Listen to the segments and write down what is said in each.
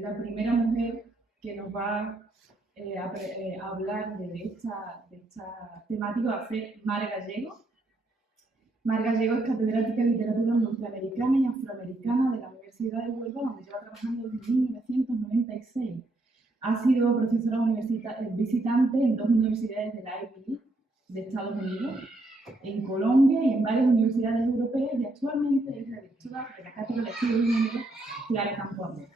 La primera mujer que nos va a hablar de esta temática va a ser Mar Gallego. Mar Gallego es catedrática de literatura norteamericana y afroamericana de la Universidad de Huelva, donde lleva trabajando desde 1996. Ha sido profesora visitante en 2 universidades de la Ivy League de Estados Unidos, en Colombia y en varias universidades europeas, y actualmente es la directora de la Cátedra de Estudios de Género Clara Campoamor.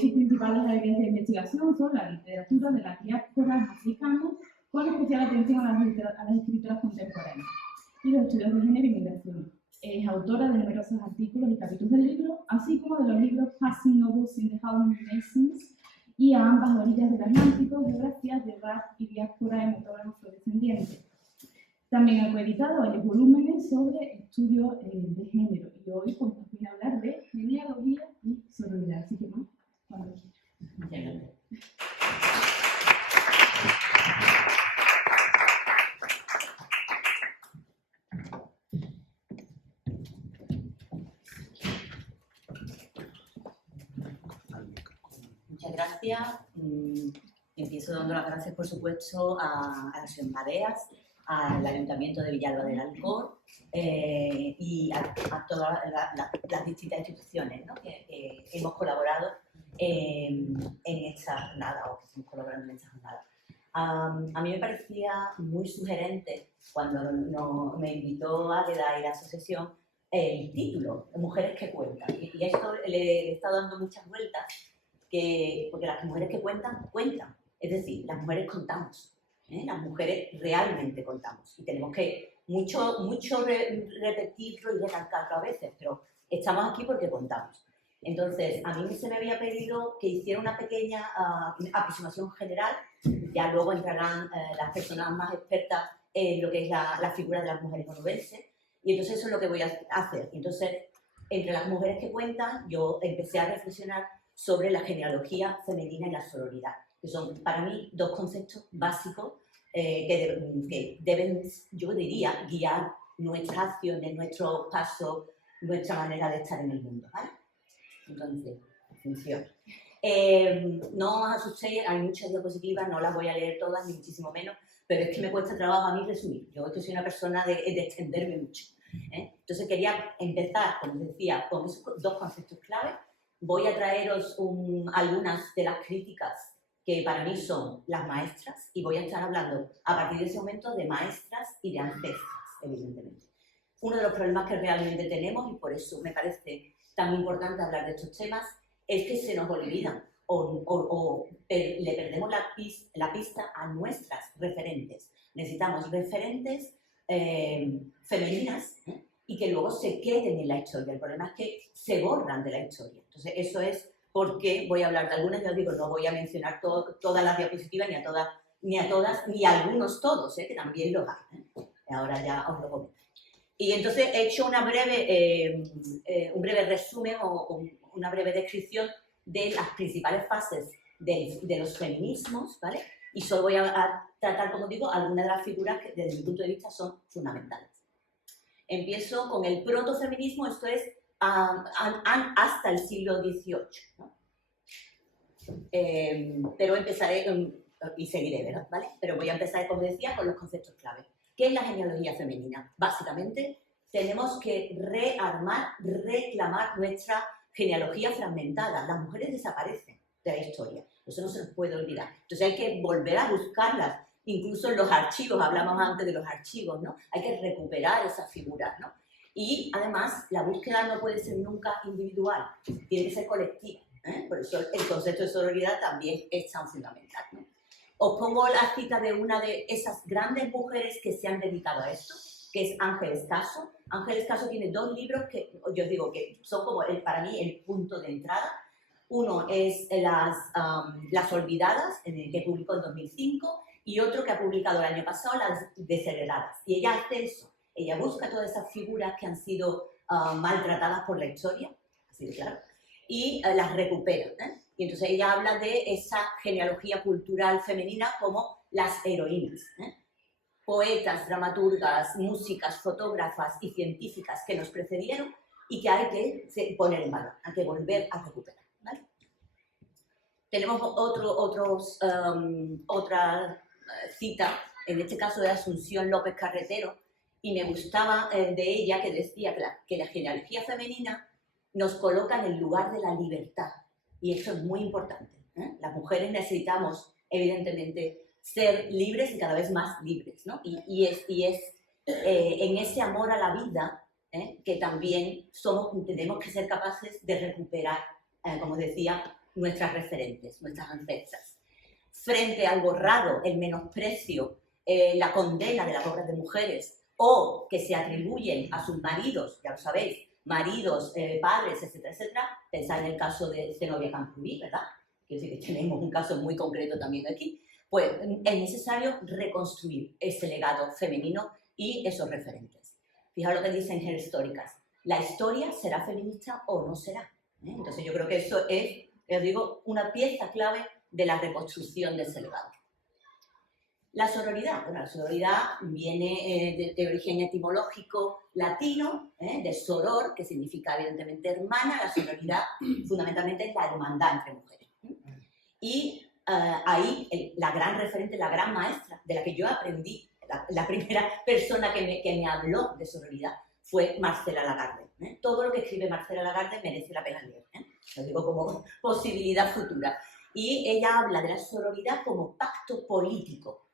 Sus principales áreas de investigación son la literatura de las diásporas africanas, con especial atención a las escritoras contemporáneas, y los estudios de género y migración. Es autora de numerosos artículos y capítulos del libro, así como de los libros Passing Novels in the Howling Nations y A ambas orillas del Atlántico, geografías de rap y diáspora en autógrafos afrodescendientes. También ha coeditado varios volúmenes sobre estudios de género, y hoy pues, nos viene a hablar de genealogía y sororidad. Así que, ¿no? Cuando quieras. Muchas gracias. Empiezo dando las gracias, por supuesto, a las Mareas, al Ayuntamiento de Villalba del Alcor y a todas las distintas instituciones, ¿no? que hemos colaborado en esta jornada, o que estamos colaborando en esta jornada. A mí me parecía muy sugerente, cuando me invitó Águeda y la asociación, el título, Mujeres que cuentan. Y a esto le he estado dando muchas vueltas, porque las mujeres que cuentan, cuentan. Es decir, las mujeres contamos. Las mujeres realmente contamos. Y tenemos que mucho repetirlo y recalcarlo a veces, pero estamos aquí porque contamos. Entonces, a mí se me había pedido que hiciera una pequeña aproximación general. Ya luego entrarán las personas más expertas en lo que es la figura de las mujeres onubenses. Y entonces eso es lo que voy a hacer. Entonces, entre las mujeres que cuentan, yo empecé a reflexionar sobre la genealogía femenina y la sororidad, que son para mí 2 conceptos básicos que deben, yo diría, guiar nuestras acciones, nuestros pasos, nuestra manera de estar en el mundo, ¿vale? Entonces, atención. No os asustéis, hay muchas diapositivas, no las voy a leer todas, ni muchísimo menos, pero es que me cuesta trabajo a mí resumir. Yo soy una persona de extenderme mucho. Entonces quería empezar, como os decía, con esos 2 conceptos clave. Voy a traeros algunas de las críticas que para mí son las maestras, y voy a estar hablando a partir de ese momento de maestras y de ancestras, evidentemente. Uno de los problemas que realmente tenemos, y por eso me parece tan importante hablar de estos temas, es que se nos olvidan o le perdemos la pista a nuestras referentes. Necesitamos referentes femeninas y que luego se queden en la historia. El problema es que se borran de la historia. Entonces, eso es porque voy a hablar de algunas, ya os digo, no voy a mencionar todas las diapositivas, ni a todas, ni a algunos todos, que también los hay. Ahora ya os lo comento. Y entonces he hecho un breve resumen o una breve descripción de las principales fases de los feminismos, ¿vale? Y solo voy a tratar, como digo, algunas de las figuras que desde mi punto de vista son fundamentales. Empiezo con el protofeminismo, esto es hasta el siglo XVIII, ¿no? Pero empezaré, y seguiré, ¿vale? Pero voy a empezar, como decía, con los conceptos clave. ¿Qué es la genealogía femenina? Básicamente, tenemos que reclamar nuestra genealogía fragmentada. Las mujeres desaparecen de la historia, eso no se nos puede olvidar. Entonces hay que volver a buscarlas, incluso en los archivos, hablamos antes de los archivos, ¿no? Hay que recuperar esas figuras, ¿no? Y además, la búsqueda no puede ser nunca individual, tiene que ser colectiva, ¿eh? Por eso el concepto de sororidad también es tan fundamental, ¿no? Os pongo la cita de una de esas grandes mujeres que se han dedicado a esto, que es Ángeles Caso. Ángeles Caso tiene 2 libros que yo digo que son como para mí el punto de entrada. Uno es Las Olvidadas, que publicó en 2005, y otro que ha publicado el año pasado, Las Desheredadas. Y ella hace eso, ella busca todas esas figuras que han sido maltratadas por la historia, así de claro, y las recupera, ¿eh? Y entonces ella habla de esa genealogía cultural femenina como las heroínas, ¿eh? Poetas, dramaturgas, músicas, fotógrafas y científicas que nos precedieron y que hay que poner en valor, hay que volver a recuperar, ¿vale? Tenemos otra cita, en este caso de Asunción López Carretero, y me gustaba de ella que decía que la genealogía femenina nos coloca en el lugar de la libertad, y eso es muy importante. Las mujeres necesitamos, evidentemente, ser libres y cada vez más libres, ¿no? Y es en ese amor a la vida que también tenemos que ser capaces de recuperar, como decía, nuestras referentes, nuestras ancestras. Frente al borrado, el menosprecio, la condena de las obras de mujeres, o que se atribuyen a sus maridos, ya lo sabéis, maridos, padres, etcétera, etcétera, pensad en el caso de Zenobia Camprubí, ¿verdad? Quiero decir que tenemos un caso muy concreto también aquí. Pues es necesario reconstruir ese legado femenino y esos referentes. Fijaos lo que dicen Históricas. La historia será feminista o no será. Entonces yo creo que eso es, os digo, una pieza clave de la reconstrucción de ese legado. La sororidad. Bueno, la sororidad viene de origen etimológico latino, de soror, que significa evidentemente hermana. La sororidad fundamentalmente es la hermandad entre mujeres. Y ahí la gran referente, la gran maestra de la que yo aprendí, la primera persona que me habló de sororidad fue Marcela Lagarde. Todo lo que escribe Marcela Lagarde merece la pena leer. Lo digo como posibilidad futura. Y ella habla de la sororidad como pacto político,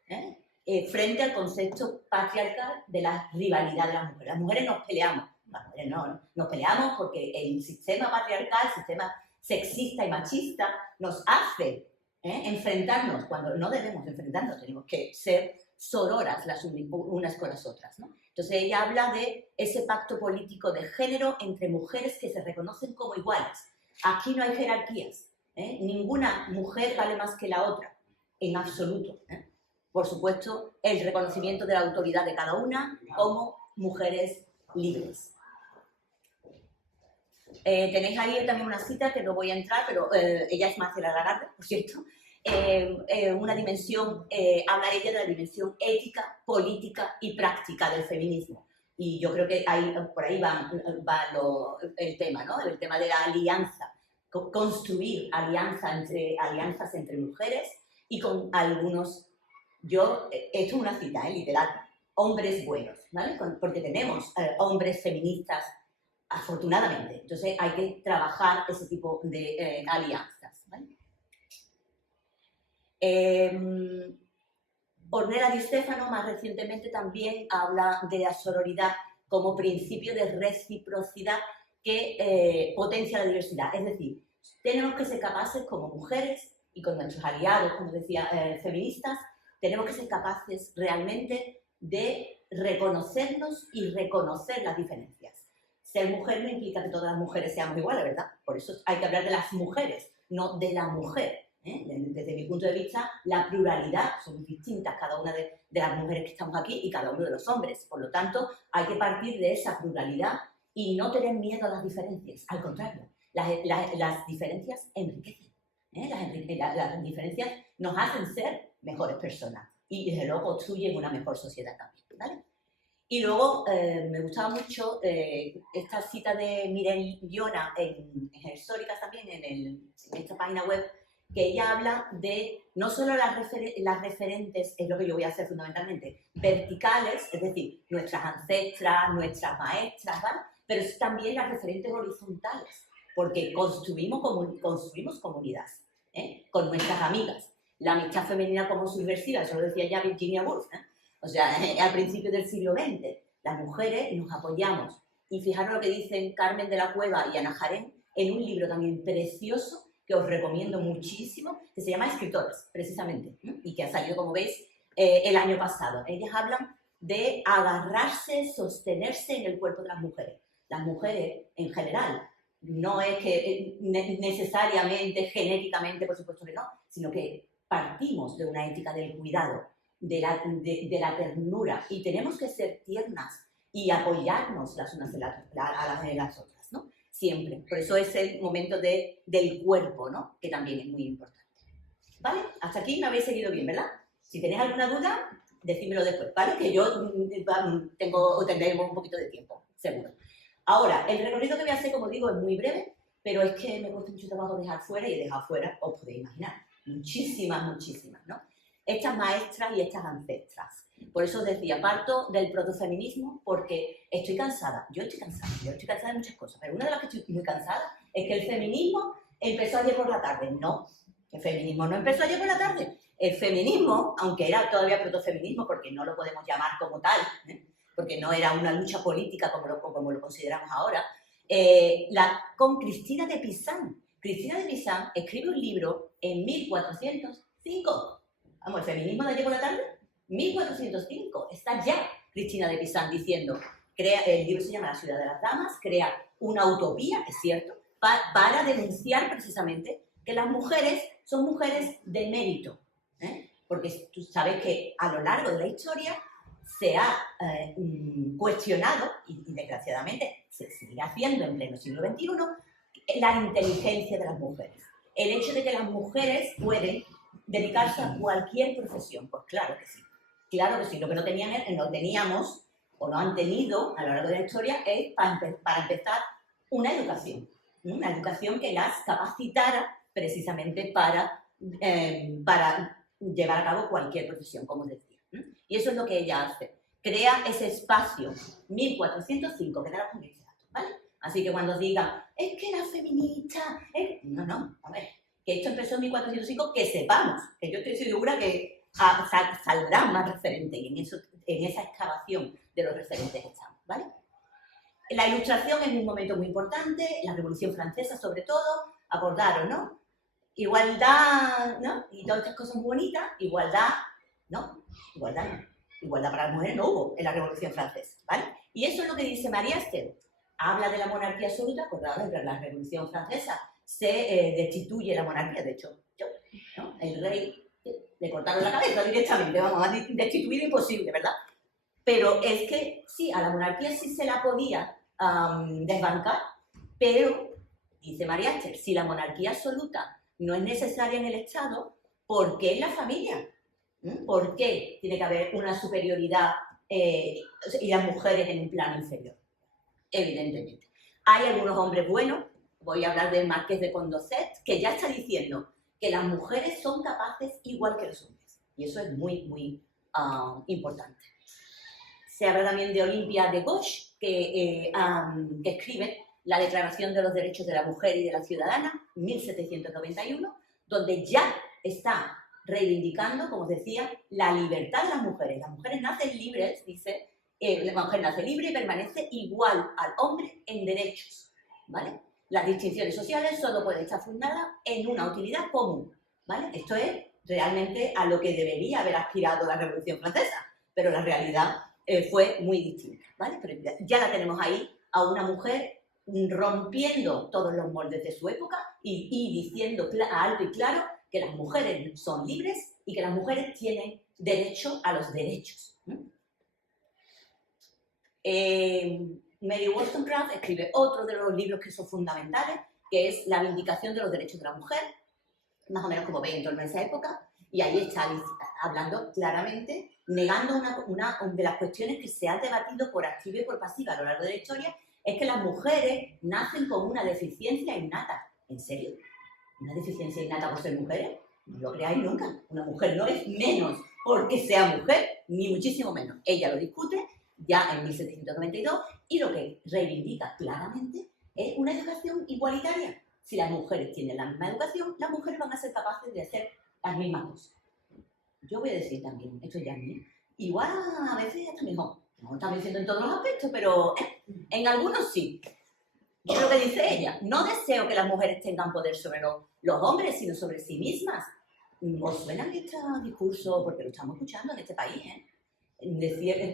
frente al concepto patriarcal de la rivalidad de las mujeres. Las mujeres nos peleamos. Las mujeres no, nos peleamos porque el sistema patriarcal, el sistema sexista y machista nos hace enfrentarnos cuando no debemos enfrentarnos, tenemos que ser sororas las unas con las otras, ¿no? Entonces ella habla de ese pacto político de género entre mujeres que se reconocen como iguales. Aquí no hay jerarquías, ninguna mujer vale más que la otra, en absoluto. Por supuesto, el reconocimiento de la autoridad de cada una como mujeres libres. Tenéis ahí también una cita que no voy a entrar, pero ella es Marcela Lagarde, por cierto. Una dimensión, habla ella de la dimensión ética, política y práctica del feminismo. Y yo creo que por ahí va el tema, ¿no? El tema de la alianza, construir alianzas entre mujeres y con algunos, esto es una cita, literal, hombres buenos, ¿vale? Porque tenemos hombres feministas, afortunadamente. Entonces hay que trabajar ese tipo de alianzas, ¿vale? Ornella Di Stefano más recientemente también habla de la sororidad como principio de reciprocidad que potencia la diversidad. Es decir, tenemos que ser capaces como mujeres y con nuestros aliados, como decía, feministas, tenemos que ser capaces realmente de reconocernos y reconocer las diferencias. Ser mujer no implica que todas las mujeres seamos iguales, ¿verdad? Por eso hay que hablar de las mujeres, no de la mujer. Desde mi punto de vista, la pluralidad, somos distintas cada una de las mujeres que estamos aquí y cada uno de los hombres. Por lo tanto, hay que partir de esa pluralidad y no tener miedo a las diferencias. Al contrario, las diferencias enriquecen. Las diferencias nos hacen ser mejores personas y desde luego construyen una mejor sociedad también, ¿vale? Y luego me gustaba mucho esta cita de Mireille Llona en Históricas también, en esta página web, que ella habla de no solo las referentes, es lo que yo voy a hacer fundamentalmente, verticales, es decir, nuestras ancestras, nuestras maestras, ¿vale? Pero también las referentes horizontales, porque construimos comunidades, con nuestras amigas. La amistad femenina como subversiva, eso lo decía ya Virginia Woolf, o sea, al principio del siglo XX, las mujeres nos apoyamos. Y fijaros lo que dicen Carmen de la Cueva y Ana Jarén en un libro también precioso que os recomiendo muchísimo, que se llama Escritoras, precisamente, y que ha salido, como veis, el año pasado. Ellas hablan de agarrarse, sostenerse en el cuerpo de las mujeres. Las mujeres, en general, no es que necesariamente, genéticamente, por supuesto que no, sino que partimos de una ética del cuidado, de la ternura, y tenemos que ser tiernas y apoyarnos las unas a las otras, ¿no? Siempre. Por eso es el momento del cuerpo, ¿no? Que también es muy importante. ¿Vale? Hasta aquí me habéis seguido bien, ¿verdad? Si tenéis alguna duda, decídmelo después, ¿vale? Que yo tendremos un poquito de tiempo, seguro. Ahora, el recorrido que voy a hacer, como digo, es muy breve. pero es que me cuesta mucho trabajo dejar fuera, y he dejado fuera, os podéis imaginar, muchísimas, muchísimas, ¿no? Estas maestras y estas ancestras. Por eso os decía, parto del protofeminismo porque estoy cansada. Yo estoy cansada de muchas cosas, pero una de las que estoy muy cansada es que el feminismo empezó ayer por la tarde. No, el feminismo no empezó ayer por la tarde. El feminismo, aunque era todavía protofeminismo, porque no lo podemos llamar como tal, porque no era una lucha política como lo consideramos ahora, con Cristina de Pizan. Cristina de Pizan escribe un libro en 1405. Vamos, el feminismo de ayer por la tarde, 1405. Está ya Cristina de Pizan diciendo, el libro se llama La ciudad de las damas, crea una utopía, es cierto, para denunciar precisamente que las mujeres son mujeres de mérito. Porque tú sabes que a lo largo de la historia se ha cuestionado, y desgraciadamente se sigue haciendo en pleno siglo XXI, la inteligencia de las mujeres. El hecho de que las mujeres pueden dedicarse a cualquier profesión, pues claro que sí. Claro que sí, lo que no teníamos o no han tenido a lo largo de la historia es, para empezar, una educación que las capacitara precisamente para llevar a cabo cualquier profesión, como os decía. Y eso es lo que ella hace. Crea ese espacio, 1405, que da la publicidad, ¿vale? Así que cuando os digan, es que era feminista, no, a ver, que esto empezó en 1405, que sepamos, que yo estoy segura que saldrán más referentes, y en esa excavación de los referentes estamos, ¿vale? La Ilustración es un momento muy importante, la Revolución Francesa sobre todo, acordaros, ¿no? Igualdad, ¿no? Y todas estas cosas muy bonitas, igualdad no. Igualdad para las mujeres no hubo en la Revolución Francesa, ¿vale? Y eso es lo que dice María Esther. Habla de la monarquía absoluta, acordaros, en la Revolución Francesa se destituye la monarquía, de hecho, ¿no? El rey le cortaron la cabeza directamente, vamos, a destituir imposible, ¿verdad? Pero es que sí, a la monarquía sí se la podía desbancar, pero, dice María Esther, si la monarquía absoluta no es necesaria en el Estado, ¿por qué en la familia? ¿Por qué tiene que haber una superioridad y las mujeres en un plano inferior? Evidentemente. Hay algunos hombres buenos, voy a hablar del Marqués de Condorcet, que ya está diciendo que las mujeres son capaces igual que los hombres. Y eso es muy, muy importante. Se habla también de Olimpia de Gauche, que escribe la Declaración de los Derechos de la Mujer y de la Ciudadana, 1791, donde ya está reivindicando, como os decía, la libertad de las mujeres. Las mujeres nacen libres, dice, la mujer nace libre y permanece igual al hombre en derechos, ¿vale? Las distinciones sociales solo pueden estar fundadas en una utilidad común, ¿vale? Esto es realmente a lo que debería haber aspirado la Revolución Francesa, pero la realidad fue muy distinta, ¿vale? Pero ya la tenemos ahí a una mujer rompiendo todos los moldes de su época y diciendo alto y claro que las mujeres son libres y que las mujeres tienen derecho a los derechos. Mary Wollstonecraft escribe otro de los libros que son fundamentales, que es La Vindicación de los Derechos de la Mujer, más o menos como veis en torno a esa época, y ahí está hablando claramente, negando una de las cuestiones que se ha debatido por activa y por pasiva a lo largo de la historia, es que las mujeres nacen con una deficiencia innata. ¿En serio? ¿Una deficiencia innata por ser mujeres? No lo creáis nunca. Una mujer no es menos porque sea mujer, ni muchísimo menos. Ella lo discute ya en 1792 y lo que reivindica claramente es una educación igualitaria. Si las mujeres tienen la misma educación, las mujeres van a ser capaces de hacer las mismas cosas. Yo voy a decir también, esto ya a mí, igual a veces hasta mejor. No estamos diciendo en todos los aspectos, pero en algunos sí. ¿Qué es lo que dice ella? No deseo que las mujeres tengan poder sobre los hombres, sino sobre sí mismas. ¿Os suena este discurso? Porque lo estamos escuchando en este país,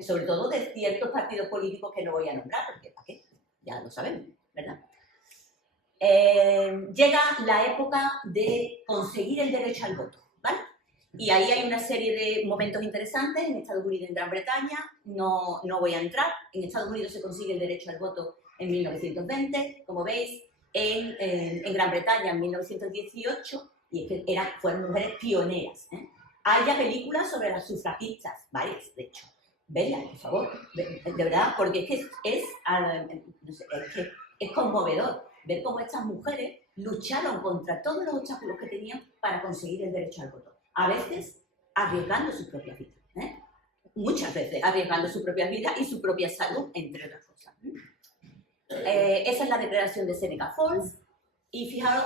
sobre todo de ciertos partidos políticos que no voy a nombrar, porque ¿para qué? Ya lo sabemos, ¿verdad? Llega la época de conseguir el derecho al voto, ¿vale? Y ahí hay una serie de momentos interesantes en Estados Unidos y en Gran Bretaña. No voy a entrar. En Estados Unidos se consigue el derecho al voto en 1920, como veis. En Gran Bretaña en 1918, y es que fueron mujeres pioneras. Hay ya películas sobre las sufragistas, varias, de hecho. Velas, por favor, de verdad, porque es que es conmovedor ver cómo estas mujeres lucharon contra todos los obstáculos que tenían para conseguir el derecho al voto. A veces arriesgando sus propias vidas, ¿eh? Muchas veces arriesgando su propia vida y su propia salud, entre otras cosas. Esa es la declaración de Seneca Falls, y fijaros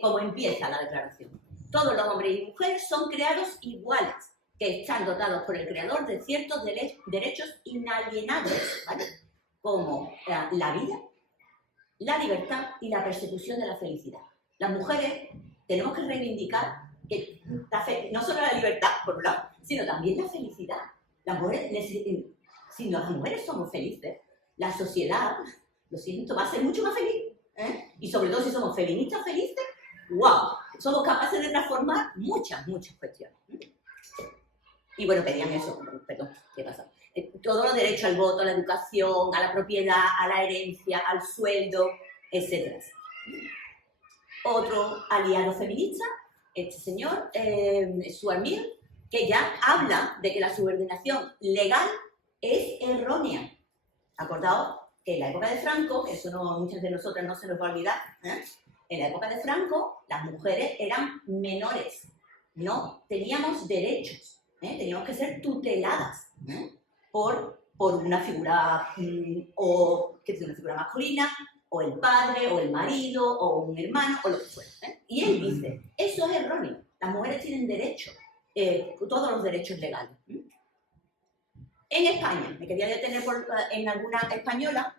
cómo empieza la declaración. Todos los hombres y mujeres son creados iguales, que están dotados por el Creador de ciertos derechos inalienables, ¿vale? Como la vida, la libertad y la persecución de la felicidad. Las mujeres tenemos que reivindicar que no solo la libertad, por un lado, sino también la felicidad. Las mujeres, si las mujeres somos felices, la sociedad, lo siento, va a ser mucho más feliz, ¿eh? Y sobre todo si somos feministas felices, ¡wow! Somos capaces de transformar muchas cuestiones. Y bueno, pedían eso, perdón, ¿qué pasa? Todos los derechos al voto, a la educación, a la propiedad, a la herencia, al sueldo, etc. Otro aliado feminista, este señor, Stuart Mill, que ya habla de que la subordinación legal es errónea. Acordaos que en la época de Franco, eso muchas de nosotras no se nos va a olvidar, ¿eh? En la época de Franco las mujeres eran menores, no teníamos derechos, ¿eh? Teníamos que ser tuteladas, ¿eh? por una figura, una figura masculina, o el padre, o el marido, o un hermano, o lo que fuera, ¿eh? Y él dice, eso es erróneo, las mujeres tienen derecho, todos los derechos legales. En España, me quería detener en alguna española,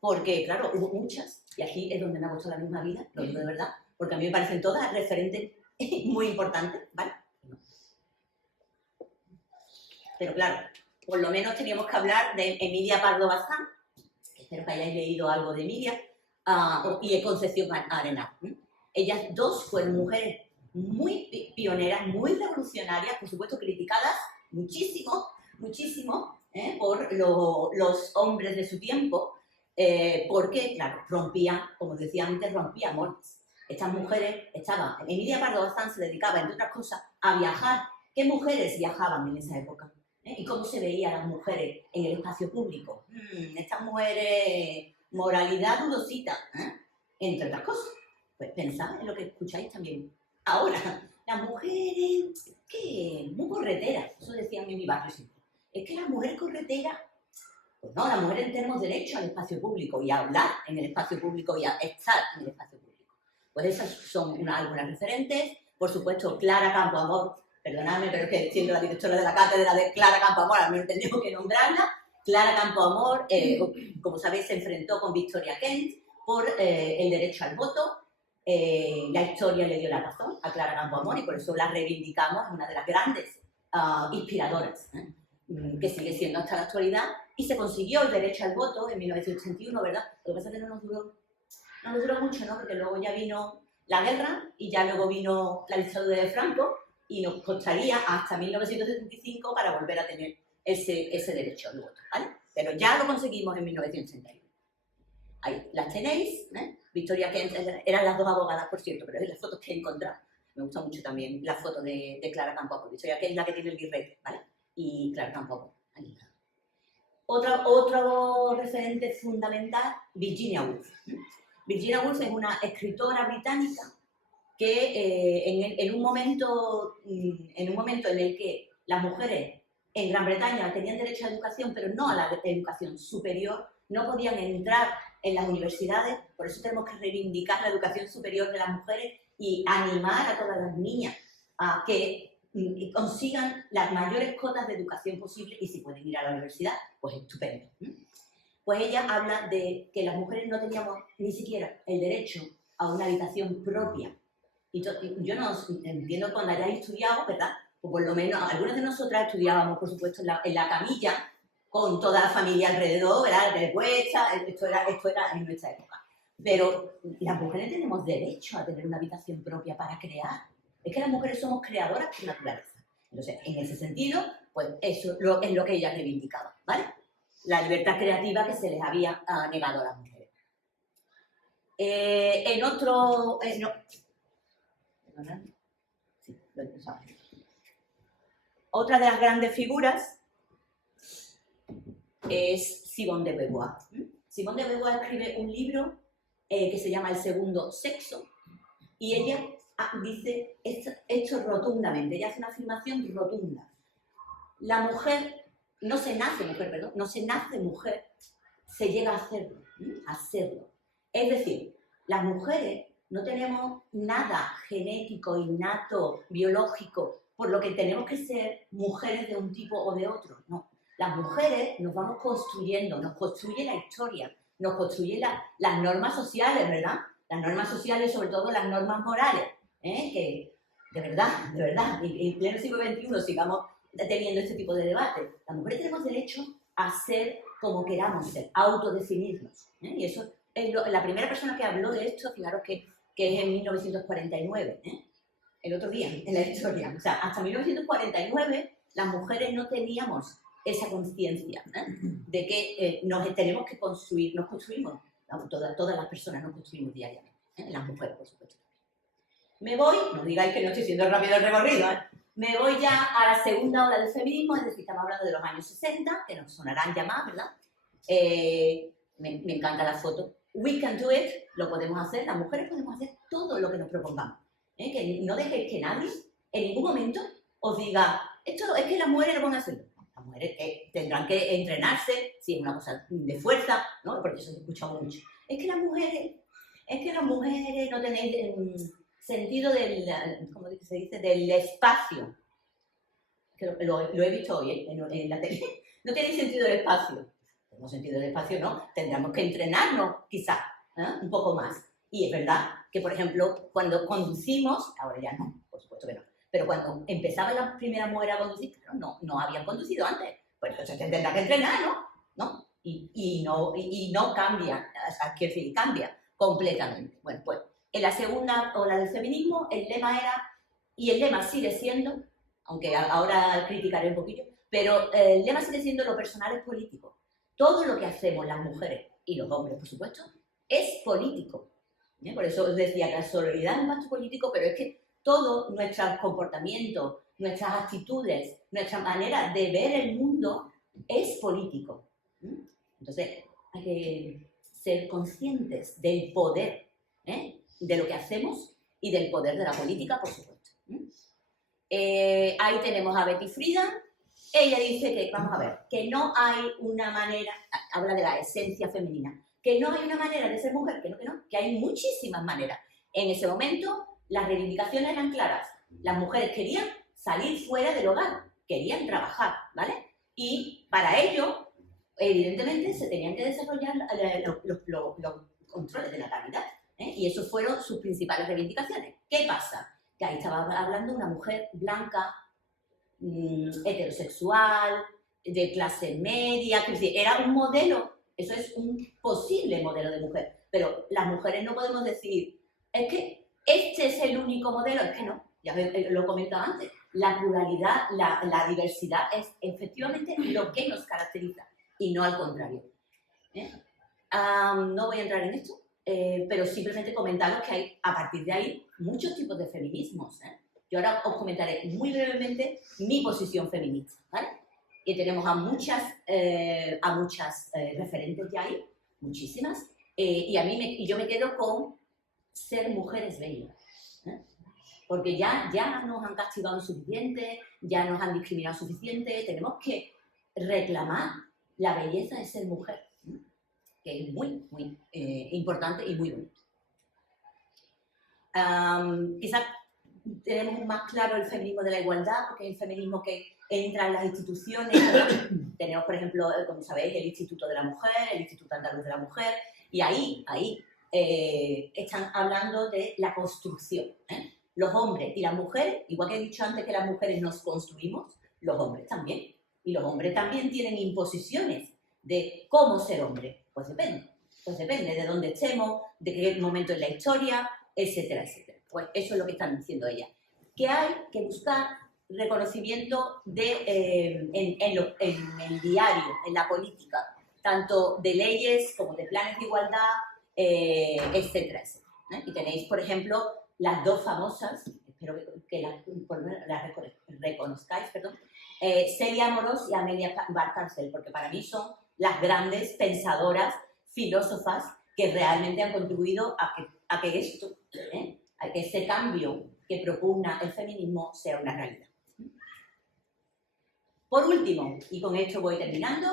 porque claro, hubo muchas, y aquí es donde me ha puesto la misma vida, lo digo de verdad, porque a mí me parecen todas referentes muy importantes, ¿vale? Pero claro, por lo menos teníamos que hablar de Emilia Pardo Bazán, espero que hayáis leído algo de Emilia, y de Concepción Arenal. Ellas dos fueron mujeres muy pioneras, muy revolucionarias, por supuesto criticadas muchísimo, por los hombres de su tiempo, porque, claro, rompían, como decía antes, rompían moldes. Estas mujeres Emilia Pardo Bazán se dedicaba, entre otras cosas, a viajar. ¿Qué mujeres viajaban en esa época? ¿Y cómo se veían las mujeres en el espacio público? Estas mujeres, moralidad dudosita, entre otras cosas. Pues pensad en lo que escucháis también ahora. Las mujeres, ¿qué? Muy correteras, eso decían en mi barrio siempre. Es que las mujeres correteras, pues no, las mujeres tenemos derecho al espacio público y a hablar en el espacio público y a estar en el espacio público. Pues esas son algunas referentes. Por supuesto, Clara Campoamor, perdonadme, pero es que siendo la directora de la cátedra de Clara Campoamor, al menos tenemos que nombrarla. Clara Campoamor, como sabéis, se enfrentó con Victoria Kent por el derecho al voto. La historia le dio la razón a Clara Campoamor y por eso la reivindicamos, una de las grandes inspiradoras, que sigue siendo hasta la actualidad, y se consiguió el derecho al voto en 1981, ¿verdad? Lo que pasa es que no nos duró mucho, ¿no? Porque luego ya vino la guerra y ya luego vino la dictadura de Franco y nos costaría hasta 1975 para volver a tener ese derecho al voto, ¿vale? Pero ya lo conseguimos en 1981. Ahí las tenéis, ¿eh? Victoria Kent, eran las dos abogadas, por cierto, pero es las fotos que he encontrado. Me gusta mucho también la foto de Clara Campoamor. Victoria Kent es la que tiene el birrete, ¿vale? Y Clara Campoamor. Otro referente fundamental, Virginia Woolf. Virginia Woolf es una escritora británica que en un momento en el que las mujeres en Gran Bretaña tenían derecho a la educación, pero no a la educación superior, no podían entrar en las universidades, por eso tenemos que reivindicar la educación superior de las mujeres y animar a todas las niñas a que consigan las mayores cotas de educación posible, y si pueden ir a la universidad, pues estupendo. Pues ella habla de que las mujeres no teníamos ni siquiera el derecho a una habitación propia. Y yo no entiendo cuando hayáis estudiado, ¿verdad? Pues por lo menos algunas de nosotras estudiábamos, por supuesto, en la camilla, con toda la familia alrededor, ¿verdad? Repuesta, esto era en nuestra época. Pero las mujeres tenemos derecho a tener una habitación propia para crear. Es que las mujeres somos creadoras por naturaleza. Entonces, en ese sentido, pues eso es lo que ellas reivindicaban, ¿vale? La libertad creativa que se les había negado a las mujeres. Otra de las grandes figuras es Simone de Beauvoir. Simone de Beauvoir escribe un libro que se llama El segundo sexo, y ella dice esto rotundamente, ella hace una afirmación rotunda. La mujer no se nace mujer, perdón, no se nace mujer, se llega a hacerlo. Es decir, las mujeres no tenemos nada genético, innato, biológico, por lo que tenemos que ser mujeres de un tipo o de otro, no. Las mujeres nos vamos construyendo, nos construye la historia, nos construye las normas sociales, ¿verdad? Las normas sociales, sobre todo las normas morales, que de verdad, y en pleno siglo XXI sigamos teniendo este tipo de debate. Las mujeres tenemos derecho a ser como queramos ser, autodefinirnos. Y eso es la primera persona que habló de esto, fijaros que es en 1949, el otro día en la historia. O sea, hasta 1949 las mujeres no teníamos esa conciencia de que nos tenemos que construir, nos construimos, todas las personas nos construimos diariamente, las mujeres, por supuesto. Me voy, no digáis que no estoy siendo rápido el recorrido, me voy ya a la segunda ola del feminismo, es decir, estamos hablando de los años 60, que nos sonarán ya más, ¿verdad? Me encanta la foto. We can do it, lo podemos hacer, las mujeres podemos hacer todo lo que nos propongamos. Que no dejéis que nadie en ningún momento os diga, esto es que las mujeres no van a hacerlo. Las mujeres tendrán que entrenarse, si es una cosa de fuerza, ¿no? Porque eso se escucha mucho. Es que las mujeres no tenéis sentido del, ¿cómo se dice? Del espacio. Que lo he visto hoy en la tele. No tenéis sentido del espacio. Tenemos sentido del espacio, ¿no? Tendremos que entrenarnos, quizá, un poco más. Y es verdad que, por ejemplo, cuando conducimos, ahora ya no, por supuesto que no, pero cuando empezaba la primera mujer a conducir, claro, no habían conducido antes. Pues entonces tendrá que entrenar, ¿no? Y no cambia, quiero decir, cambia completamente. Bueno, pues en la segunda ola del feminismo el lema era, y el lema sigue siendo, aunque ahora criticaré un poquillo, pero el lema sigue siendo lo personal es político. Todo lo que hacemos las mujeres y los hombres, por supuesto, es político. Por eso os decía que la sororidad es un acto político, pero es que todo nuestro comportamiento, nuestras actitudes, nuestra manera de ver el mundo es político. Entonces, hay que ser conscientes del poder, de lo que hacemos y del poder de la política, por supuesto. Ahí tenemos a Betty Friedan. Ella dice que, vamos a ver, que no hay una manera, habla de la esencia femenina, que no hay una manera de ser mujer, que hay muchísimas maneras. En ese momento, las reivindicaciones eran claras. Las mujeres querían salir fuera del hogar, querían trabajar, ¿vale? Y para ello, evidentemente, se tenían que desarrollar los controles de natalidad, y esos fueron sus principales reivindicaciones. ¿Qué pasa? Que ahí estaba hablando una mujer blanca, heterosexual, de clase media, que decir, era un modelo, eso es un posible modelo de mujer, pero las mujeres no podemos decir, es que este es el único modelo, es que no, ya lo he comentado antes, la pluralidad, la diversidad es efectivamente lo que nos caracteriza y no al contrario. No voy a entrar en esto, pero simplemente comentaros que hay, a partir de ahí, muchos tipos de feminismos. Yo ahora os comentaré muy brevemente mi posición feminista, ¿vale? Y tenemos a muchas referentes ya ahí, muchísimas, y yo me quedo con ser mujeres bellas, porque ya nos han castigado suficiente, ya nos han discriminado suficiente, tenemos que reclamar la belleza de ser mujer, que es muy, muy importante y muy bonito. Quizás tenemos más claro el feminismo de la igualdad, porque es el feminismo que entra en las instituciones, ¿verdad? Tenemos, por ejemplo, como sabéis, el Instituto de la Mujer, el Instituto Andaluz de la Mujer, y ahí están hablando de la construcción. Los hombres y las mujeres, igual que he dicho antes que las mujeres nos construimos, los hombres también. Y los hombres también tienen imposiciones de cómo ser hombre. Pues depende de dónde estemos, de qué momento en la historia, etcétera, etcétera. Pues eso es lo que están diciendo ellas. Que hay que buscar reconocimiento en el diario, en la política, tanto de leyes como de planes de igualdad, etcétera, etcétera. Y tenéis, por ejemplo, las dos famosas, espero que las reconozcáis, Celia Amorós y Amelia Valcárcel, porque para mí son las grandes pensadoras, filósofas que realmente han contribuido a que esto, a que ese cambio que propugna el feminismo sea una realidad. Por último, y con esto voy terminando,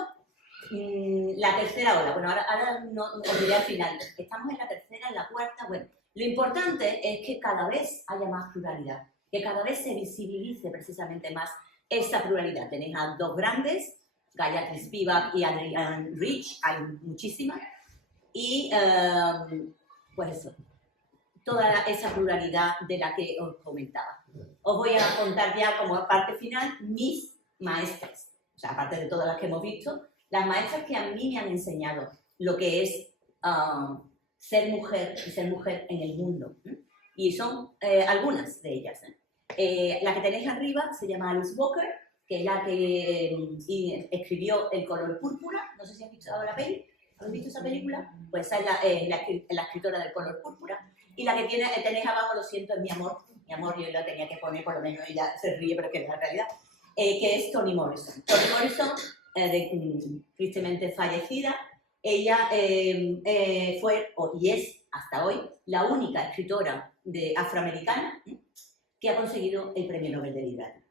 la tercera ola. Bueno, ahora no os diré al final. Estamos en la tercera, en la cuarta. Bueno, lo importante es que cada vez haya más pluralidad, que cada vez se visibilice precisamente más esa pluralidad. Tenéis a dos grandes, Gayatri Spivak y Adrienne Rich, hay muchísimas, y pues eso, toda esa pluralidad de la que os comentaba. Os voy a contar ya como parte final mis maestras, o sea, aparte de todas las que hemos visto, las maestras que a mí me han enseñado lo que es ser mujer y ser mujer en el mundo. Y son algunas de ellas. La que tenéis arriba se llama Alice Walker, que es la que escribió El color púrpura. No sé si habéis visto la peli. ¿Habéis visto esa película? Pues esa es la escritora del color púrpura. Y la que tenéis abajo, lo siento, es mi amor, yo la tenía que poner, por lo menos ella se ríe, pero que es la realidad, que es Toni Morrison. Toni Morrison, tristemente fallecida, ella fue, y es hasta hoy, la única escritora afroamericana que ha conseguido el Premio Nobel de Literatura.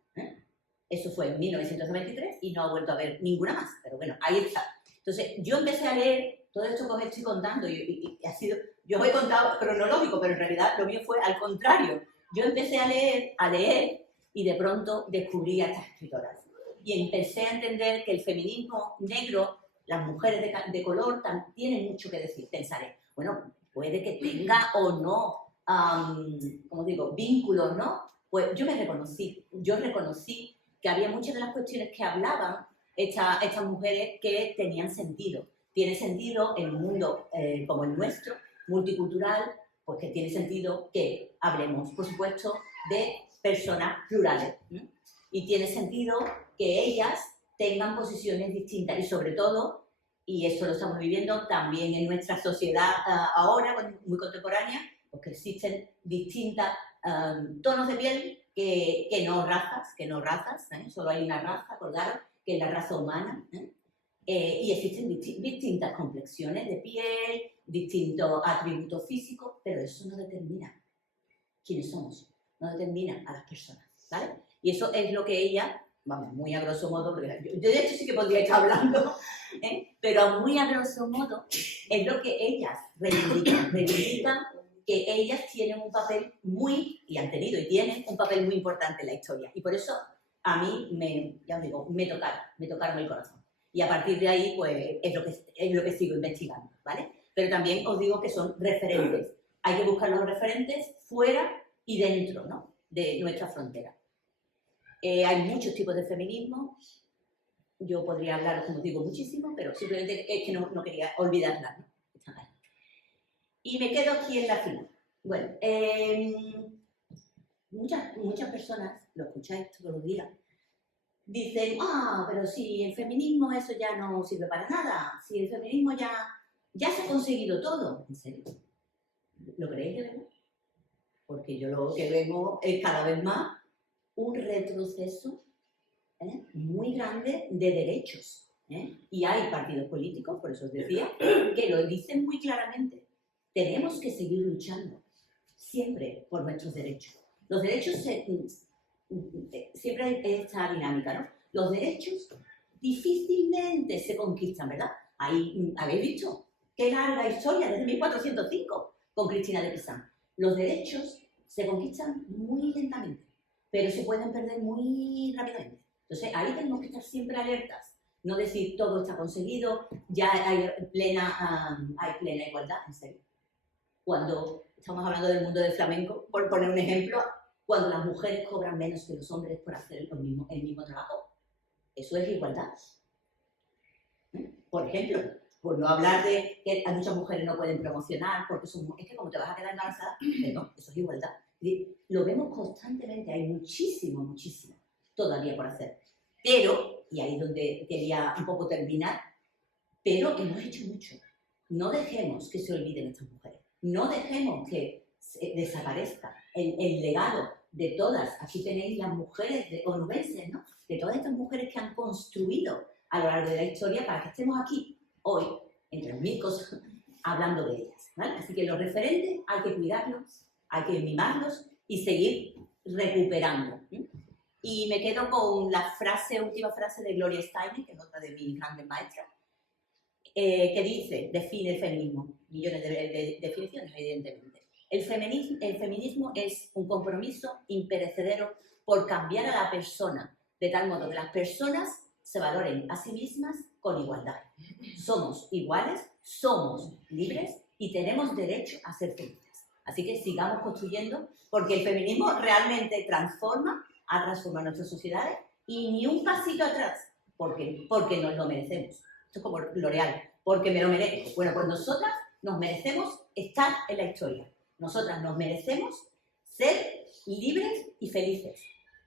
Eso fue en 1993 y no ha vuelto a haber ninguna más, pero bueno, ahí está. Entonces, yo empecé a leer todo esto que os estoy contando y ha sido, yo os he contado cronológico, pero en realidad lo mío fue al contrario. Yo empecé a leer y de pronto descubrí a estas escritoras. Y empecé a entender que el feminismo negro, las mujeres de color, tienen mucho que decir. Pensaré, bueno, puede que tenga o no, como digo, vínculos, ¿no? Pues yo reconocí que había muchas de las cuestiones que hablaban estas mujeres que tenían sentido. Tiene sentido en un mundo como el nuestro, multicultural, pues que tiene sentido que hablemos, por supuesto, de personas plurales. Y tiene sentido que ellas tengan posiciones distintas y sobre todo, y esto lo estamos viviendo también en nuestra sociedad ahora, muy contemporánea, pues que existen distintas tonos de piel que no razas, solo hay una raza, acordaros, que es la raza humana, y existen distintas complexiones de piel, distintos atributos físicos, pero eso no determina quiénes somos, no determina a las personas, ¿vale? Y eso es lo que ella, vamos, muy a grosso modo, porque yo de hecho sí que podría estar hablando, pero muy a grosso modo es lo que ellas reivindican que ellas tienen un papel y han tenido y tienen un papel muy importante en la historia. Y por eso a mí, ya os digo, me tocaron el corazón. Y a partir de ahí, pues, es lo que sigo investigando, ¿vale? Pero también os digo que son referentes. Hay que buscar los referentes fuera y dentro, ¿no?, de nuestra frontera. Hay muchos tipos de feminismo. Yo podría hablar, como digo, muchísimo, pero simplemente es que no quería olvidarla, ¿no? Y me quedo aquí en la final. Bueno, muchas personas, lo escucháis todos los días, dicen, pero si el feminismo eso ya no sirve para nada, si el feminismo ya se ha conseguido todo. ¿En serio? ¿Lo creéis de verdad? Porque yo lo que vemos es cada vez más un retroceso muy grande de derechos. Y hay partidos políticos, por eso os decía, que lo dicen muy claramente. Tenemos que seguir luchando siempre por nuestros derechos. Los derechos, siempre hay esta dinámica, ¿no? Los derechos difícilmente se conquistan, ¿verdad? Ahí habéis visto qué larga historia desde 1405 con Cristina de Pizan. Los derechos se conquistan muy lentamente, pero se pueden perder muy rápidamente. Entonces ahí tenemos que estar siempre alertas. No decir todo está conseguido, ya hay plena igualdad, en serio. Cuando estamos hablando del mundo del flamenco, por poner un ejemplo, cuando las mujeres cobran menos que los hombres por hacer el mismo trabajo, eso es igualdad. Por ejemplo, por no hablar de que muchas mujeres no pueden promocionar porque es que como te vas a quedar embarazada, no, eso es igualdad. Lo vemos constantemente, hay muchísimo todavía por hacer. Pero, y ahí es donde quería un poco terminar, pero hemos hecho mucho. No dejemos que se olviden estas mujeres. No dejemos que desaparezca el legado de todas. Aquí tenéis las mujeres onubenses, ¿no? De todas estas mujeres que han construido a lo largo de la historia para que estemos aquí hoy, entre mil cosas, hablando de ellas, ¿vale? Así que los referentes hay que cuidarlos, hay que mimarlos y seguir recuperando. Y me quedo con la última frase de Gloria Steinem, que es otra de mis grandes maestras, que dice, define el feminismo, millones de definiciones, evidentemente. El feminismo es un compromiso imperecedero por cambiar a la persona, de tal modo que las personas se valoren a sí mismas con igualdad. Somos iguales, somos libres y tenemos derecho a ser felices. Así que sigamos construyendo, porque el feminismo realmente ha transformado nuestras sociedades y ni un pasito atrás, porque nos lo merecemos. Esto es como L'Oreal, porque me lo merezco. Bueno, pues nosotras nos merecemos estar en la historia. Nosotras nos merecemos ser libres y felices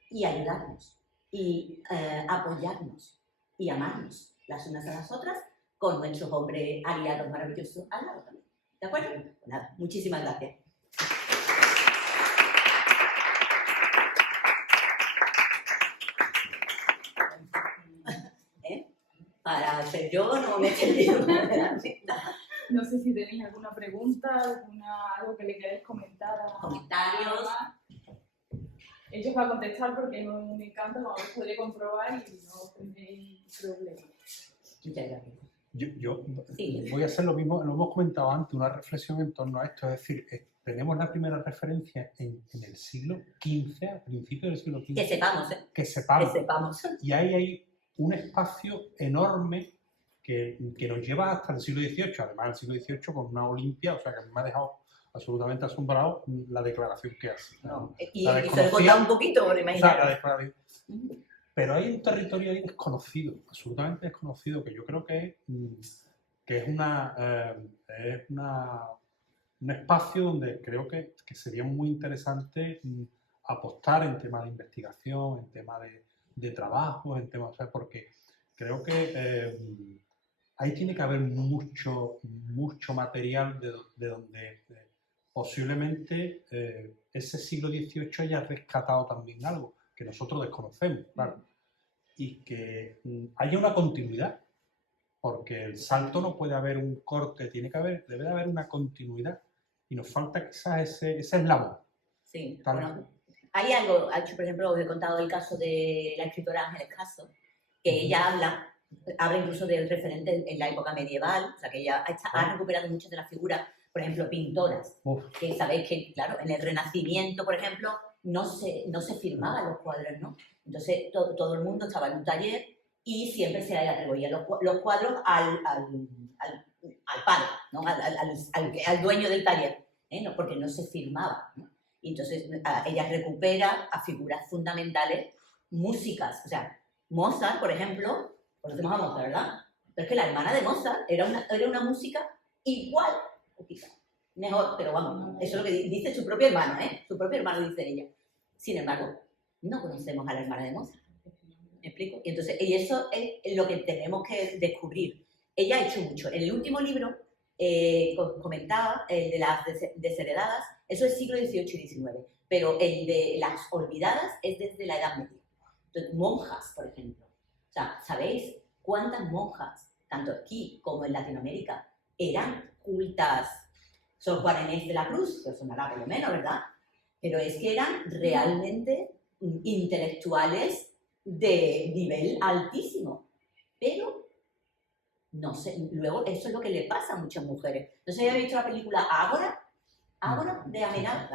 y ayudarnos y apoyarnos y amarnos las unas a las otras con nuestros hombres aliados maravillosos al lado también. ¿De acuerdo? Pues nada, muchísimas gracias. Para ser yo no me he entendido. No sé si tenéis alguna pregunta, algo que le queráis comentar. Comentarios. Ellos van a contestar porque me encanta, como habéis podido comprobar y no tenéis problema. Muchas gracias. Yo Sí. voy a hacer lo mismo, lo hemos comentado antes, una reflexión en torno a esto, es decir, tenemos la primera referencia en el siglo XV, a principios del siglo XV. Que sepamos, ¿eh? Que sepamos. Que sepamos. Y ahí hay un espacio enorme que nos lleva hasta el siglo XVIII, además el siglo XVIII con una Olimpia, o sea que me ha dejado absolutamente asombrado la declaración que hace. No. Y se le contaba un poquito, por imaginar. La declaración. Pero hay un territorio ahí desconocido, absolutamente desconocido, que yo creo que es un espacio donde creo que sería muy interesante apostar en temas de investigación, en temas de trabajo, en temas, o sea, porque creo que ahí tiene que haber mucho material de donde posiblemente ese siglo XVIII haya rescatado también algo que nosotros desconocemos, claro, y que haya una continuidad, porque el salto no puede haber un corte, debe de haber una continuidad, y nos falta quizás ese eslabón. Sí, bueno, hay algo, por ejemplo, os he contado el caso de la escritora Ángeles Caso, que ella habla incluso del referente en la época medieval, o sea, que ella ha recuperado muchas de las figuras, por ejemplo, pintoras, que sabéis que, claro, en el Renacimiento, por ejemplo, no se firmaban los cuadros, ¿no? Entonces todo el mundo estaba en un taller y siempre se le atribuían los cuadros al padre, ¿no? al dueño del taller, ¿no? Porque no se firmaba, ¿no? Y entonces ella recupera a figuras fundamentales, músicas, o sea, Mozart, por ejemplo, conocemos a Mozart, ¿verdad? Pero es que la hermana de Mozart era una música igual, o quizá mejor, pero vamos, eso es lo que dice su propio hermano, ¿eh? Su propio hermano dice ella. Sin embargo, no conocemos a la hermana de Mozart. ¿Me explico? Y entonces, y eso es lo que tenemos que descubrir. Ella ha hecho mucho. En el último libro comentaba, el de las desheredadas, eso es siglo XVIII y XIX, pero el de las olvidadas es desde la Edad Media. Entonces, monjas, por ejemplo. O sea, ¿sabéis cuántas monjas, tanto aquí como en Latinoamérica, eran cultas? Sor Juana Inés de la Cruz, que os sonará por lo menos, ¿verdad? Pero es que eran realmente intelectuales de nivel altísimo. Pero, no sé, luego eso es lo que le pasa a muchas mujeres. No sé si habéis visto la película Ágora de Amenábar,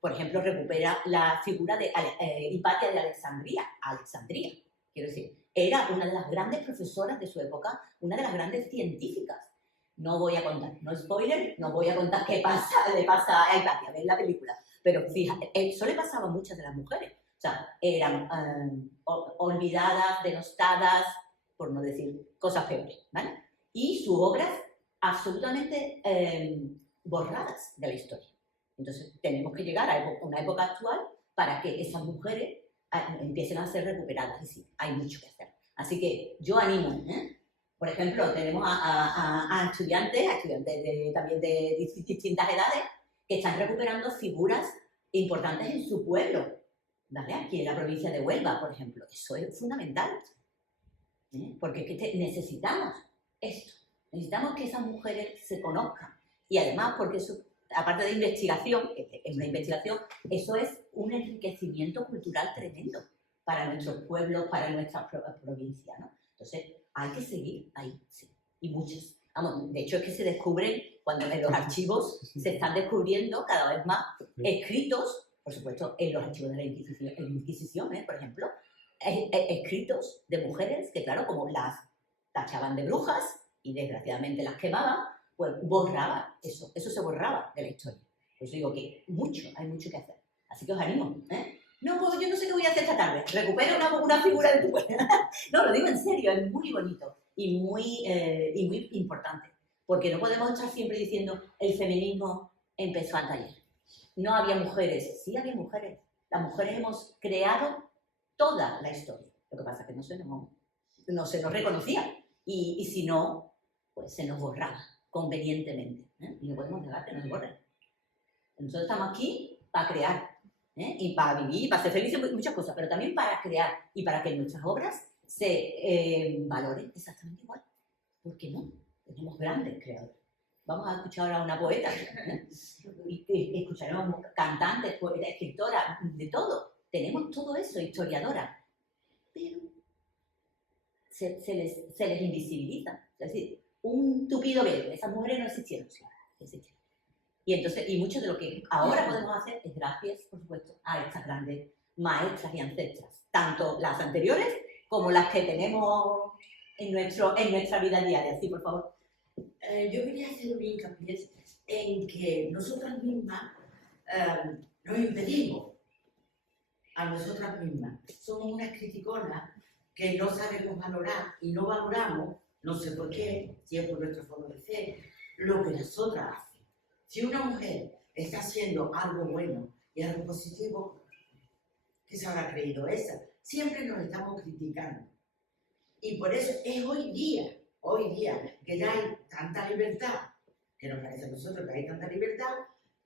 por ejemplo, recupera la figura de Hipatia de Alejandría, quiero decir, era una de las grandes profesoras de su época, una de las grandes científicas. No voy a contar, no spoiler, no voy a contar qué le pasa a Hipatia, veis la película. Pero fíjate, eso le pasaba a muchas de las mujeres. O sea, eran olvidadas, denostadas, por no decir cosas peores, ¿vale? Y sus obras absolutamente borradas de la historia. Entonces, tenemos que llegar a una época actual para que esas mujeres empiecen a ser recuperadas. Y sí, hay mucho que hacer. Así que yo animo, ¿eh? Por ejemplo, tenemos a estudiantes también de distintas edades que están recuperando figuras importantes en su pueblo, ¿vale? Aquí en la provincia de Huelva, por ejemplo. Eso es fundamental, ¿eh? Porque es que necesitamos esto. Necesitamos que esas mujeres se conozcan. Y además, porque eso, aparte de investigación, es una investigación, eso es un enriquecimiento cultural tremendo para nuestros pueblos, para nuestra provincia, ¿no? Entonces, hay que seguir ahí, sí. Y muchas. Vamos, de hecho, es que se descubren, cuando en los archivos se están descubriendo cada vez más escritos, por supuesto, en los archivos de la Inquisición, por ejemplo, escritos de mujeres que, claro, como las tachaban de brujas y desgraciadamente las quemaban, pues borraban eso se borraba de la historia. Por eso digo que hay mucho que hacer. Así que os animo, ¿eh? No, pues yo no sé qué voy a hacer esta tarde. Recupera una figura de tu cuerpo. No, lo digo en serio, es muy bonito y muy importante. Porque no podemos estar siempre diciendo el feminismo empezó antes ayer. No había mujeres. Sí había mujeres. Las mujeres hemos creado toda la historia. Lo que pasa es que no se nos reconocía. Y si no, pues se nos borraba convenientemente. Y no podemos dejar que nos borren. Nosotros estamos aquí para crear. Y para vivir, para ser felices, muchas cosas, pero también para crear y para que nuestras obras se valoren exactamente igual. ¿Por qué no? Tenemos grandes creadores. Vamos a escuchar ahora a una poeta, y escucharemos cantantes, poetas, escritoras, de todo. Tenemos todo eso, historiadoras, pero se les invisibiliza. Es decir, un tupido velo, esas mujeres no existieron. Y entonces, y mucho de lo que ahora podemos hacer es gracias, por supuesto, a estas grandes maestras y ancestras, tanto las anteriores como las que tenemos en nuestra vida diaria. Sí, por favor. Yo quería hacer un hincapié en que nosotras mismas nos impedimos a nosotras mismas. Somos unas criticonas que no sabemos valorar y no valoramos, no sé por qué, si es por nuestra forma de ser, lo que las otras hacen. Si una mujer está haciendo algo bueno y algo positivo, ¿qué se habrá creído esa? Siempre nos estamos criticando. Y por eso es hoy día, que ya hay tanta libertad, que nos parece a nosotros que hay tanta libertad,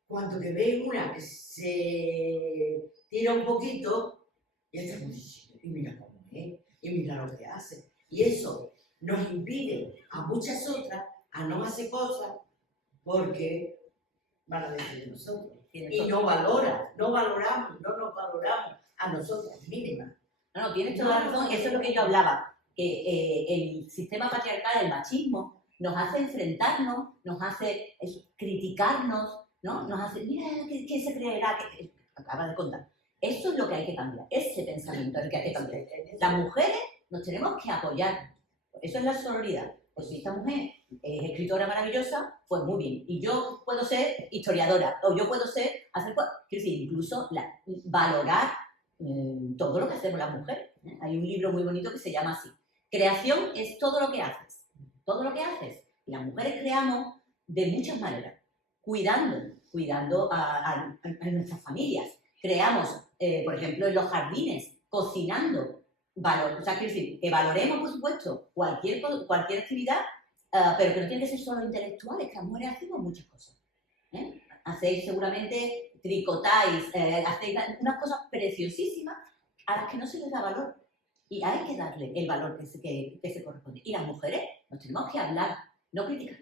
cuando que ve una que se tira un poquito, y está muchísimo, y mira cómo es, y mira lo que hace. Y eso nos impide a muchas otras a no hacer cosas porque van a decir de nosotros. Y no valoramos, no nos valoramos a nosotras mínimas. No, tienes toda la razón, eso es lo que yo hablaba, que el sistema patriarcal, el machismo, nos hace enfrentarnos, nos hace criticarnos, ¿no? Nos hace, mira, ¿qué se creerá? Que acaba de contar. Eso es lo que hay que cambiar, ese pensamiento es el que hay que cambiar. Las mujeres nos tenemos que apoyar, eso es la sororidad. Pues si esta mujer es escritora maravillosa, pues muy bien. Y yo puedo ser historiadora, o yo puedo hacer cosas. Quiero decir, incluso valorar todo lo que hacemos las mujeres. Hay un libro muy bonito que se llama así. Creación es todo lo que haces. Todo lo que haces. Y las mujeres creamos de muchas maneras. Cuidando a nuestras familias. Creamos, por ejemplo, en los jardines, cocinando. O sea, quiero decir, que valoremos, por supuesto, cualquier actividad, pero que no tiene que ser solo intelectuales, que las mujeres hacemos muchas cosas. Hacéis seguramente, tricotáis, hacéis unas cosas preciosísimas a las que no se les da valor. Y hay que darle el valor que se corresponde. Y las mujeres nos tenemos que hablar, no criticar.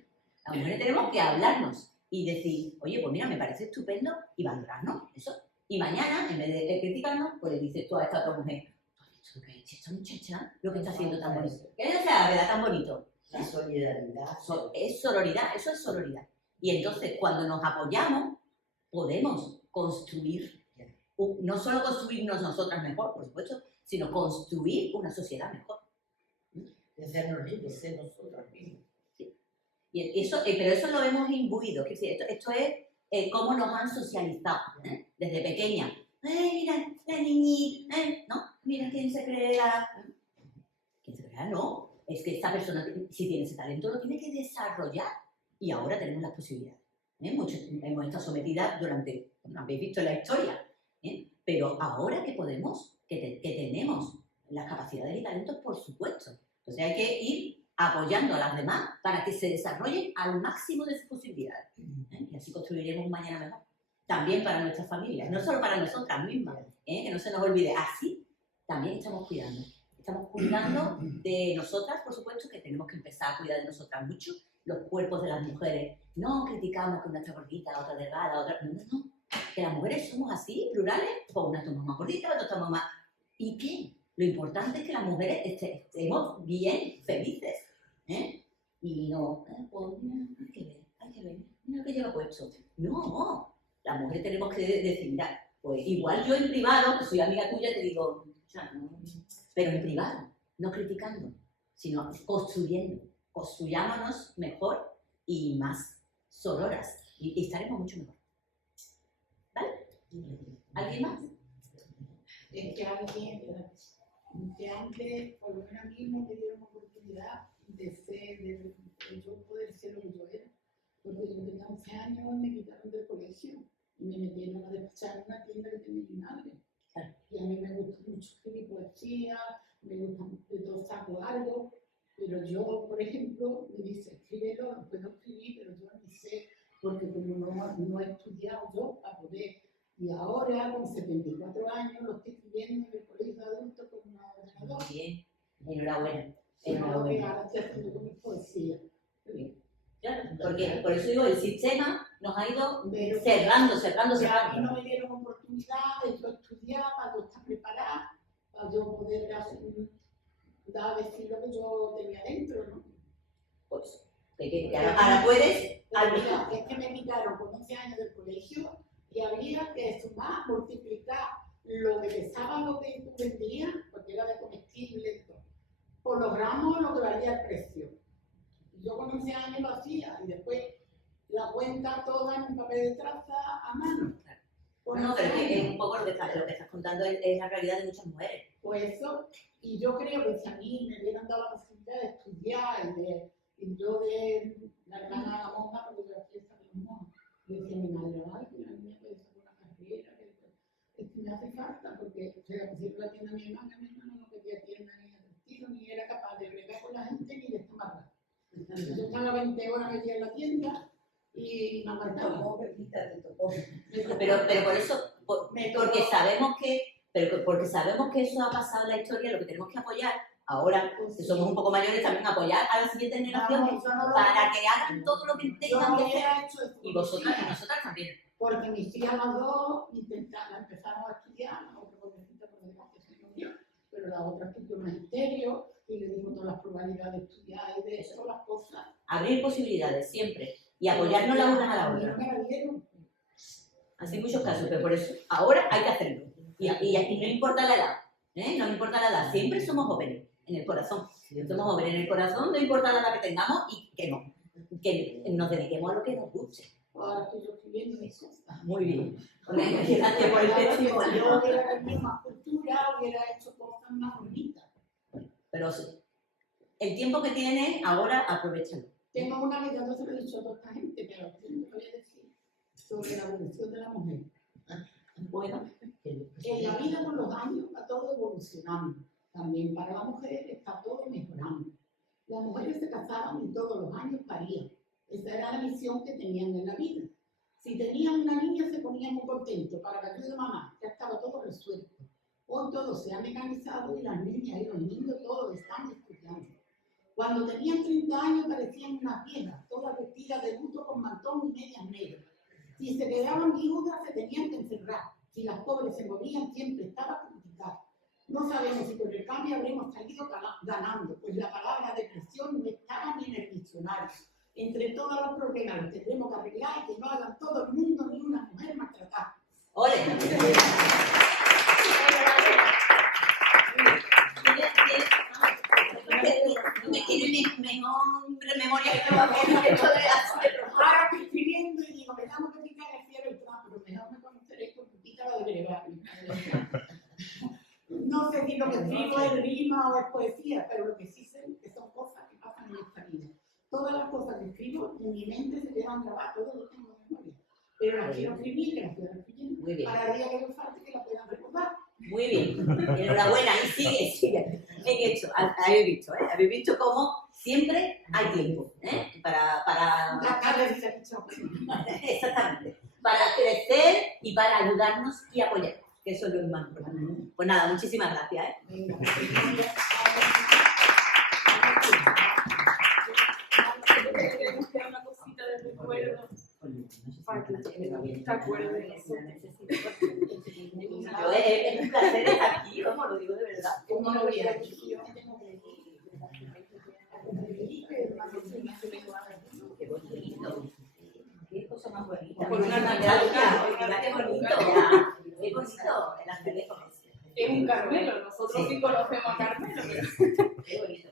Las mujeres tenemos que hablarnos y decir, oye, pues mira, me parece estupendo, y valorarnos eso. Y mañana, en vez de criticarnos, pues le dices tú a esta otra mujer, esta muchacha, lo que está haciendo tan bonito. ¿Qué es la verdad tan bonito? La solidaridad. Es sororidad, eso es sororidad. Y entonces, cuando nos apoyamos, podemos construir, no solo construirnos nosotras mejor, por supuesto, sino construir una sociedad mejor. De hacernos libres de nosotras mismas. Sí. Y eso, pero eso lo hemos imbuido. Es decir, esto es cómo nos han socializado desde pequeña. Mira, la niñita, ¿no? Mira quién se crea. ¿Quién se crea? No. Es que esta persona, si tiene ese talento, lo tiene que desarrollar. Y ahora tenemos las posibilidades. Hemos estado sometidas durante, como habéis visto en la historia. Pero ahora que podemos, que tenemos las capacidades y talentos, por supuesto. Entonces hay que ir apoyando a las demás para que se desarrollen al máximo de sus posibilidades. Y así construiremos un mañana mejor. También para nuestras familias, no solo para nosotras mismas, que no se nos olvide. Así también estamos cuidando. Estamos cuidando de nosotras, por supuesto, que tenemos que empezar a cuidar de nosotras mucho, los cuerpos de las mujeres. No criticamos que una está gordita, otra delgada, otra... No. Que las mujeres somos así, plurales, pues una estamos más gorditas, otra estamos más... ¿Y qué? Lo importante es que las mujeres estemos bien, felices, ¿eh? Y no, pues mira, hay que ver, mira lo que lleva puesto. No, las mujeres tenemos que decir, mira, pues igual yo en privado, que soy amiga tuya, te digo, no, pero en privado, no criticando, sino construyendo. Construyámonos mejor y más sororas y estaremos mucho mejor. ¿Vale? ¿Alguien más? Es que antes, por lo menos a mí no me dieron oportunidad de yo poder ser lo que yo era. Porque yo tenía 11 años y me quitaron del colegio y me metieron a despachar en una tienda que tenía mi madre. Y a mí me gusta mucho escribir poesía, me gusta de todo saco algo, pero yo, por ejemplo, me dice, escríbelo, lo puedo escribir, pero yo no sé, porque como no he estudiado yo para poder. Y ahora, con 74 años, lo estoy escribiendo en el colegio de adultos con una ordenador. Muy bien, enhorabuena. Ahora estoy haciendo con mi poesía. Muy bien. Claro, porque por eso digo, el sistema nos ha ido Pero cerrando. a mí no me dieron oportunidad de yo estudiar, para yo estar preparada, para yo poder decir lo que yo tenía dentro, ¿no? Pues, que ahora puedes... Mira, es que me quitaron con 11 años del colegio y había que sumar, multiplicar lo que pesaba lo que tú vendías, porque era de comestible, por los gramos lo que valía el precio. Yo con 11 años lo hacía y después la cuenta toda en un papel de traza a mano. No, pero es un poco lo que estás contando, es la realidad de muchas mujeres. Pues eso, y yo creo que si a mí me hubieran dado la posibilidad de estudiar y yo de la hermana monja, porque yo era fiesta de los monjas, le decía a mi madre, ay, que la niña puede hacer una carrera, que me hace falta, porque o sea, siempre la tienda a mi hermana no quería tienda ni atractivo, ni era capaz de bregar con la gente ni de estar. Yo estaba 20 horas metida en la tienda y me aguantaba. Pero por eso, porque sabemos que eso ha pasado en la historia, lo que tenemos que apoyar ahora, que somos un poco mayores, también apoyar a las siguientes generaciones para que hagan todo lo que tengan que hacer. Y vosotras y nosotras también. Porque mis hijas las dos empezaron a estudiar, la otra pobrecita por desgracia se murió, pero la otra estudió magisterio y le dimos todas las probabilidades de estudiar y de eso, las cosas. Abrir posibilidades siempre y apoyarnos las unas a la otra. No me la dieron. Así en muchos casos, pero por eso ahora hay que hacerlo. Y no importa la edad, ¿eh? No importa la edad, siempre somos jóvenes en el corazón. Si somos jóvenes en el corazón, no importa la edad que tengamos y que nos dediquemos a lo que nos guste. Ahora estoy yo escribiendo mis cosas. Muy bien. Gracias por el testimonio. Yo hubiera tenido más cultura, hubiera hecho cosas más bonitas. Pero sí, el tiempo que tienes, ahora aprovechalo. Tengo una vida, no se lo he dicho a toda esta gente, pero te voy a decir sobre la evolución de la mujer. Bueno, En la vida con los años va todo evolucionando. También para la mujer está todo mejorando. Las mujeres se casaban y todos los años parían. Esa era la misión que tenían en la vida. Si tenían una niña se ponían muy contentos para la ayuda de mamá, ya estaba todo resuelto. Hoy todo se ha mecanizado y las niñas y los niños todos están estudiando. Cuando tenían 30 años parecían unas viejas, todas vestidas de luto con mantón y medias negras. Si se quedaban viudas se tenían que encerrar. Si las pobres se morían siempre estaba criticada. No sabemos si con el cambio habremos salido ganando, pues la palabra depresión no estaba ni en el diccionario. Entre todos los problemas los tendremos que arreglar y que no hagan todo el mundo ni una mujer maltratada. ¡ole! Tiene mejor memoria que yo. Ahora estoy escribiendo y digo, me tengo que picar el cielo y todo, pero mejor me conoceré con tu pita la de brevar. No sé si lo que escribo es rima o es poesía, pero lo que sí sé es que son cosas que pasan en esta vida. Todas las cosas que escribo en mi mente se quedan grabadas, todo lo tengo en memoria. Pero las quiero escribir, que las quiero escribir. Muy bien. Para el día que me falte que las puedan recordar. Muy bien. Enhorabuena. Y sigue. Bien hecho. Habéis visto cómo siempre hay tiempo, ¿eh? Para La cara se ha dicho. exactamente. Para crecer y para ayudarnos y apoyar. Que eso es lo más importante. Pues nada, muchísimas gracias, ¿eh? Venga, para que te acuerdes de nosotros. Es un placer estar aquí, como lo digo de verdad. ¿Cómo lo voy a decir? Qué bonito. Qué cosa más bonita. Con una Gracias. Navidad, Qué bonito. Qué bonito. El azulejos. Es un Carmelo, nosotros sí conocemos a Carmelo. Qué bonito.